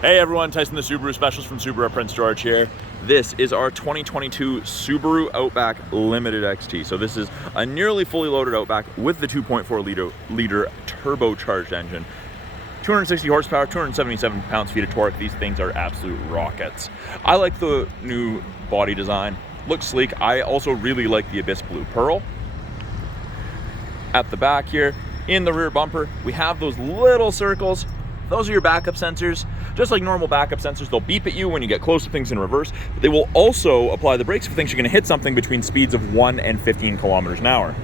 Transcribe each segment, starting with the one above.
Hey everyone, Tyson the Subaru Specialist from Subaru Prince George here. This is our 2022 Subaru Outback Limited XT. So this is a nearly fully loaded Outback with the 2.4 liter turbocharged engine. 260 horsepower, 277 pounds-feet of torque. These things are absolute rockets. I like the new body design. Looks sleek. I also really like the Abyss Blue Pearl. At the back here, in the rear bumper, we have those little circles. Those are your backup sensors. Just like normal backup sensors, they'll beep at you when you get close to things in reverse. But they will also apply the brakes if things you're gonna hit something between speeds of 1 and 15 kilometers an hour.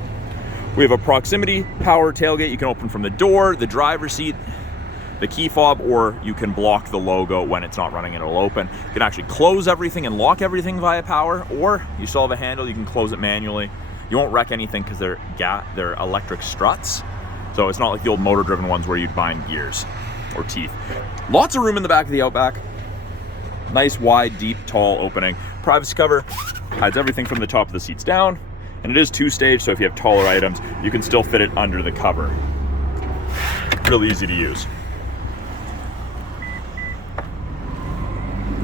We have a proximity power tailgate. You can open from the door, the driver's seat, the key fob, or you can block the logo when it's not running and it'll open. You can actually close everything and lock everything via power, or you still have a handle, you can close it manually. You won't wreck anything because they're electric struts. So it's not like the old motor-driven ones where you'd bind gears or teeth. Lots of room in the back of the Outback. Nice, wide, deep, tall opening. Privacy cover hides everything from the top of the seats down, and it is two-stage, so if you have taller items, you can still fit it under the cover. Really easy to use.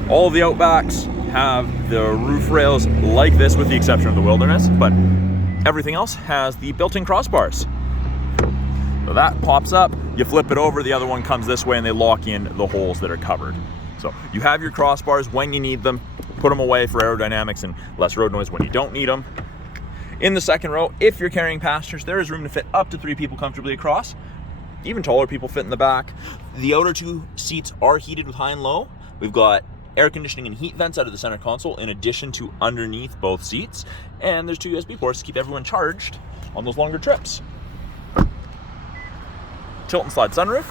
All of the Outbacks have the roof rails like this, with the exception of the Wilderness, but everything else has the built-in crossbars. So that pops up, you flip it over, the other one comes this way, and they lock in the holes that are covered. So you have your crossbars when you need them, put them away for aerodynamics and less road noise when you don't need them. In the second row, if you're carrying passengers, there is room to fit up to 3 people comfortably across. Even taller people fit in the back. The outer 2 seats are heated with high and low. We've got air conditioning and heat vents out of the center console in addition to underneath both seats. And there's 2 USB ports to keep everyone charged on those longer trips. Tilt and slide sunroof.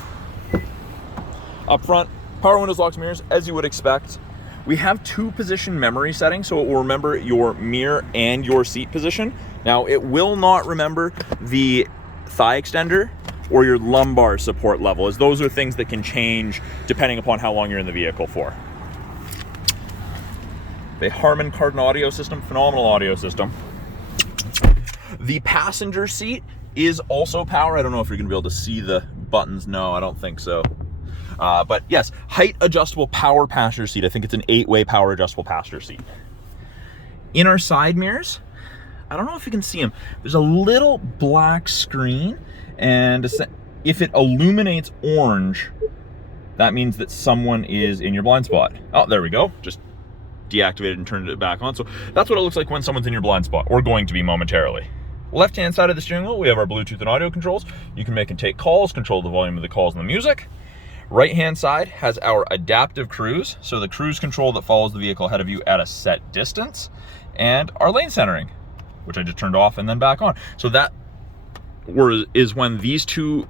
Up front, power windows, locks, mirrors, as you would expect. We have 2 position memory settings, so it will remember your mirror and your seat position. Now, it will not remember the thigh extender or your lumbar support level, as those are things that can change depending upon how long you're in the vehicle for. The Harman Kardon audio system, phenomenal audio system. The passenger seat is also power. I don't know if you're gonna be able to see the buttons. No, I don't think so. But yes, height adjustable power passenger seat. I think it's an 8-way power adjustable passenger seat. In our side mirrors, I don't know if you can see them. There's a little black screen, and if it illuminates orange, that means that someone is in your blind spot. Oh, there we go. Just deactivated and turned it back on. So that's what it looks like when someone's in your blind spot, or going to be momentarily. Left-hand side of the steering wheel, we have our Bluetooth and audio controls. You can make and take calls, control the volume of the calls and the music. Right-hand side has our adaptive cruise, so the cruise control that follows the vehicle ahead of you at a set distance, and our lane centering, which I just turned off and then back on. So that is when these 2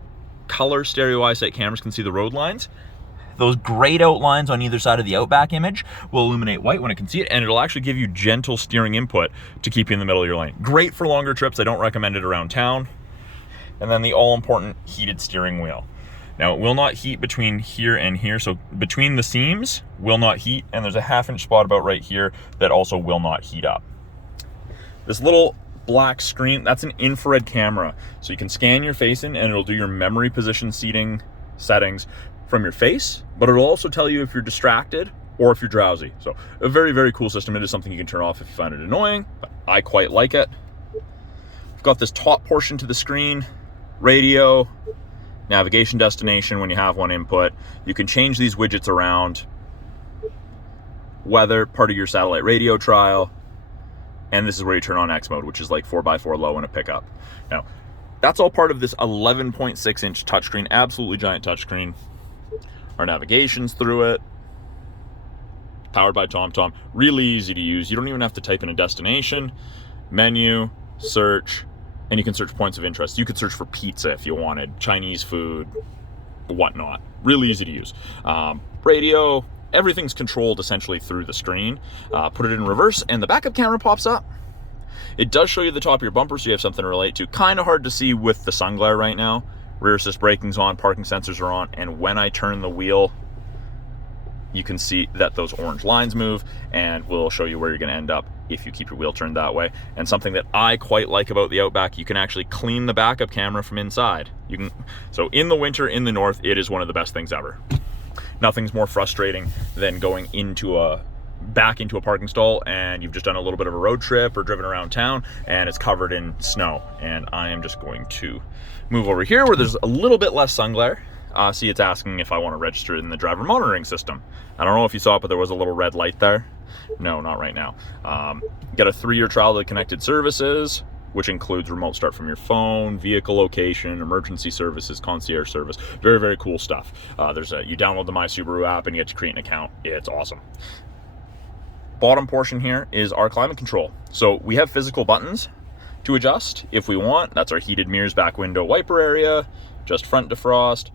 color stereo eyesight cameras can see the road lines. Those grayed out lines on either side of the Outback image will illuminate white when it can see it, and it'll actually give you gentle steering input to keep you in the middle of your lane. Great for longer trips. I don't recommend it around town. And then the all-important heated steering wheel. Now, it will not heat between here and here, so between the seams will not heat, and there's a 1/2-inch spot about right here that also will not heat up. This little black screen, that's an infrared camera. So you can scan your face in, and it'll do your memory position seating settings from your face, but it'll also tell you if you're distracted or if you're drowsy. So a very, very cool system. It is something you can turn off if you find it annoying, but I quite like it. We've got this top portion to the screen, radio, navigation destination when you have one input. You can change these widgets around. Weather, part of your satellite radio trial, and this is where you turn on X mode, which is like 4x4 low in a pickup. Now, that's all part of this 11.6-inch touchscreen, absolutely giant touchscreen. Our navigation's through it, powered by TomTom, really easy to use. You don't even have to type in a destination, menu, search, and you can search points of interest. You could search for pizza if you wanted, Chinese food, whatnot. Really easy to use. Radio, everything's controlled essentially through the screen. Put it in reverse and the backup camera pops up. It does show you the top of your bumper, so you have something to relate to. Kind of hard to see with the sun glare right now. Rear assist braking's on, parking sensors are on, and when I turn the wheel, you can see that those orange lines move, and we'll show you where you're gonna end up if you keep your wheel turned that way. And something that I quite like about the Outback, you can actually clean the backup camera from inside. So in the winter, in the north, it is one of the best things ever. Nothing's more frustrating than going back into a parking stall and you've just done a little bit of a road trip or driven around town and it's covered in snow. And I am just going to move over here where there's a little bit less sun glare. See, it's asking if I want to register in the driver monitoring system. I don't know if you saw it, but there was a little red light there. No, not right now. Get a 3-year trial to connected services, which includes remote start from your phone, vehicle location, emergency services, concierge service. Very, very cool stuff. You download the My Subaru app and you get to create an account. It's awesome. Bottom portion here is our climate control. So we have physical buttons to adjust if we want. That's our heated mirrors, back window, wiper area, just front defrost.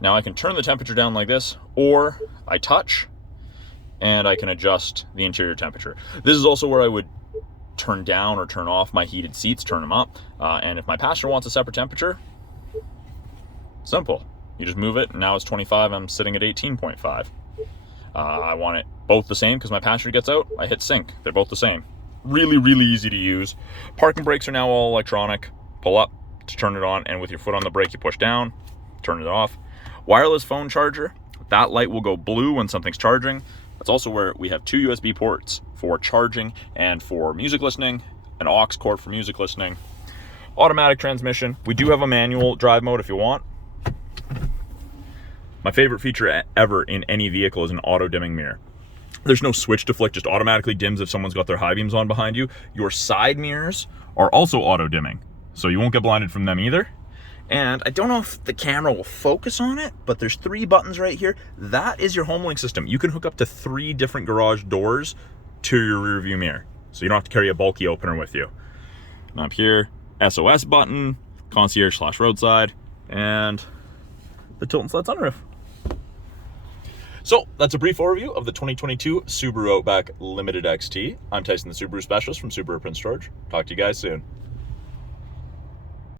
Now I can turn the temperature down like this, or I touch and I can adjust the interior temperature. This is also where I would turn down or turn off my heated seats, turn them up. And if my passenger wants a separate temperature, simple. You just move it, and now it's 25, I'm sitting at 18.5. I want it both the same because my passenger gets out, I hit sync. They're both the same. Really, really easy to use. Parking brakes are now all electronic. Pull up to turn it on, and with your foot on the brake, you push down, turn it off. Wireless phone charger, that light will go blue when something's charging. That's also where we have 2 USB ports for charging and for music listening, an aux cord for music listening. Automatic transmission. We do have a manual drive mode if you want. My favorite feature ever in any vehicle is an auto dimming mirror. There's no switch to flick, just automatically dims if someone's got their high beams on behind you. Your side mirrors are also auto dimming, so you won't get blinded from them either. And I don't know if the camera will focus on it, but there's 3 buttons right here. That is your Homelink system. You can hook up to 3 different garage doors to your rear view mirror, so you don't have to carry a bulky opener with you. And up here, SOS button, concierge/roadside, and the tilt and sled sunroof. So that's a brief overview of the 2022 Subaru Outback Limited XT. I'm Tyson, the Subaru specialist from Subaru Prince George. Talk to you guys soon.